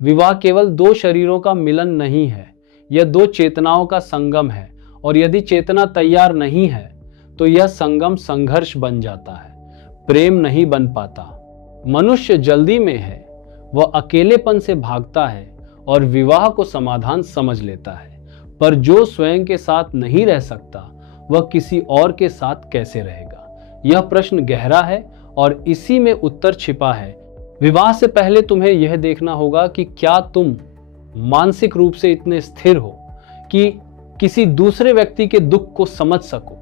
विवाह केवल दो शरीरों का मिलन नहीं है, यह दो चेतनाओं का संगम है। और यदि चेतना तैयार नहीं है तो यह संगम संघर्ष बन जाता है, प्रेम नहीं बन पाता। मनुष्य जल्दी में है, वह अकेलेपन से भागता है और विवाह को समाधान समझ लेता है। पर जो स्वयं के साथ नहीं रह सकता वह किसी और के साथ कैसे रहेगा? यह प्रश्न गहरा है और इसी में उत्तर छिपा है। विवाह से पहले तुम्हें यह देखना होगा कि क्या तुम मानसिक रूप से इतने स्थिर हो कि किसी दूसरे व्यक्ति के दुख को समझ सको।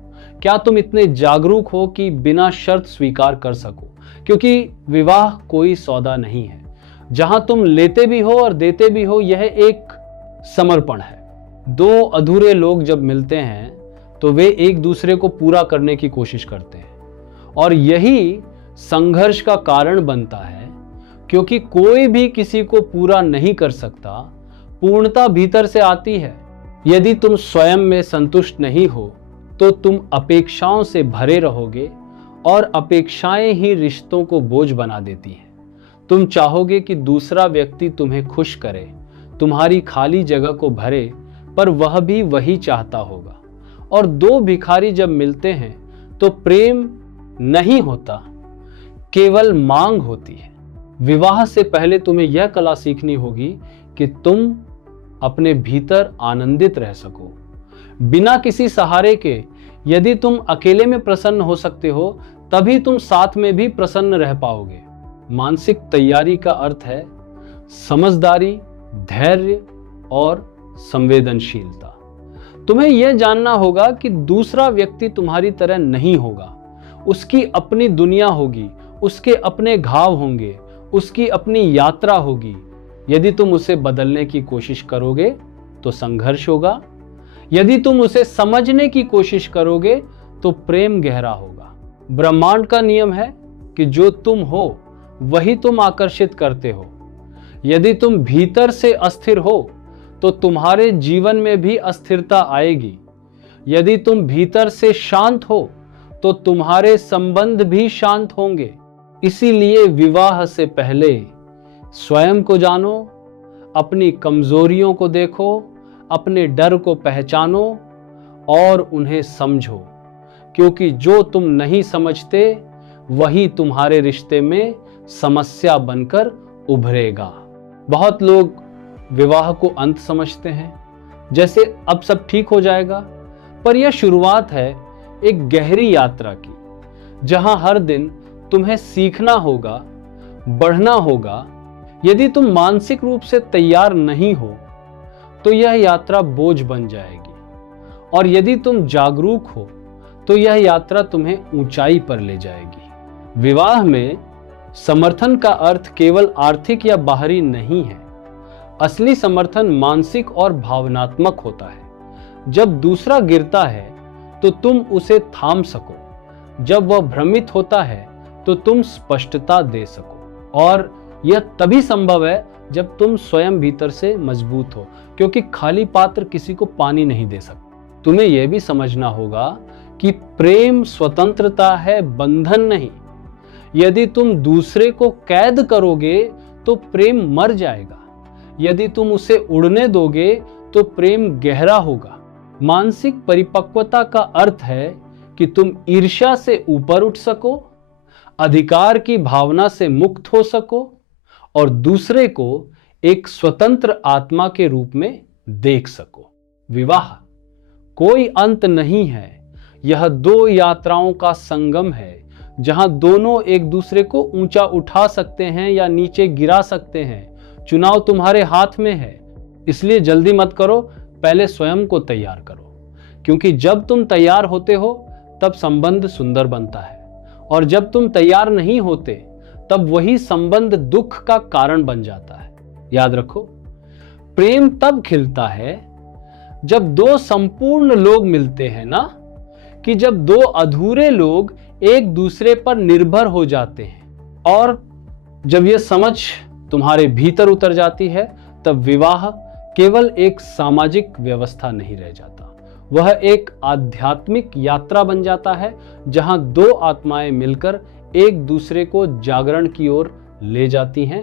क्या तुम इतने जागरूक हो कि बिना शर्त स्वीकार कर सको? क्योंकि विवाह कोई सौदा नहीं है जहां तुम लेते भी हो और देते भी हो, यह एक समर्पण है। दो अधूरे लोग जब मिलते हैं तो वे एक दूसरे को पूरा करने की कोशिश करते हैं और यही संघर्ष का कारण बनता है, क्योंकि कोई भी किसी को पूरा नहीं कर सकता। पूर्णता भीतर से आती है। यदि तुम स्वयं में संतुष्ट नहीं हो तो तुम अपेक्षाओं से भरे रहोगे और अपेक्षाएं ही रिश्तों को बोझ बना देती हैं। तुम चाहोगे कि दूसरा व्यक्ति तुम्हें खुश करे, तुम्हारी खाली जगह को भरे, पर वह भी वही चाहता होगा। और दो भिखारी जब मिलते हैं तो प्रेम नहीं होता, केवल मांग होती है। विवाह से पहले तुम्हें यह कला सीखनी होगी कि तुम अपने भीतर आनंदित रह सको बिना किसी सहारे के। यदि तुम अकेले में प्रसन्न हो सकते हो तभी तुम साथ में भी प्रसन्न रह पाओगे। मानसिक तैयारी का अर्थ है समझदारी, धैर्य और संवेदनशीलता। तुम्हें यह जानना होगा कि दूसरा व्यक्ति तुम्हारी तरह नहीं होगा। उसकी अपनी दुनिया होगी, उसके अपने घाव होंगे, उसकी अपनी यात्रा होगी। यदि तुम उसे बदलने की कोशिश करोगे तो संघर्ष होगा। यदि तुम उसे समझने की कोशिश करोगे तो प्रेम गहरा होगा। ब्रह्मांड का नियम है कि जो तुम हो वही तुम आकर्षित करते हो। यदि तुम भीतर से अस्थिर हो तो तुम्हारे जीवन में भी अस्थिरता आएगी। यदि तुम भीतर से शांत हो तो तुम्हारे संबंध भी शांत होंगे। इसीलिए विवाह से पहले स्वयं को जानो, अपनी कमजोरियों को देखो, अपने डर को पहचानो और उन्हें समझो, क्योंकि जो तुम नहीं समझते वही तुम्हारे रिश्ते में समस्या बनकर उभरेगा। बहुत लोग विवाह को अंत समझते हैं, जैसे अब सब ठीक हो जाएगा, पर यह शुरुआत है एक गहरी यात्रा की, जहां हर दिन तुम्हें सीखना होगा, बढ़ना होगा। यदि तुम मानसिक रूप से तैयार नहीं हो तो यह यात्रा बोझ बन जाएगी, और यदि तुम जागरूक हो तो यह यात्रा तुम्हें ऊंचाई पर ले जाएगी। विवाह में समर्थन का अर्थ केवल आर्थिक या बाहरी नहीं है। असली समर्थन मानसिक और भावनात्मक होता है। जब दूसरा गिरता है तो तुम उसे थाम सको, जब वह भ्रमित होता है तो तुम स्पष्टता दे सको। और यह तभी संभव है जब तुम स्वयं भीतर से मजबूत हो, क्योंकि खाली पात्र किसी को पानी नहीं दे सकता। तुम्हें यह भी समझना होगा कि प्रेम स्वतंत्रता है, बंधन नहीं। यदि तुम दूसरे को कैद करोगे तो प्रेम मर जाएगा। यदि तुम उसे उड़ने दोगे तो प्रेम गहरा होगा। मानसिक परिपक्वता का अर्थ है कि तुम ईर्ष्या से ऊपर उठ सको, अधिकार की भावना से मुक्त हो सको और दूसरे को एक स्वतंत्र आत्मा के रूप में देख सको। विवाह कोई अंत नहीं है, यह दो यात्राओं का संगम है, जहां दोनों एक दूसरे को ऊंचा उठा सकते हैं या नीचे गिरा सकते हैं। चुनाव तुम्हारे हाथ में है, इसलिए जल्दी मत करो, पहले स्वयं को तैयार करो, क्योंकि जब तुम तैयार होते हो तब संबंध सुंदर बनता है, और जब तुम तैयार नहीं होते तब वही संबंध दुख का कारण बन जाता है। याद रखो, प्रेम तब खिलता है जब दो संपूर्ण लोग मिलते हैं ना, कि जब दो अधूरे लोग एक दूसरे पर निर्भर हो जाते हैं। और जब यह समझ तुम्हारे भीतर उतर जाती है तब विवाह केवल एक सामाजिक व्यवस्था नहीं रह जाता, वह एक आध्यात्मिक यात्रा बन जाता है, जहां दो आत्माएं मिलकर एक दूसरे को जागरण की ओर ले जाती हैं।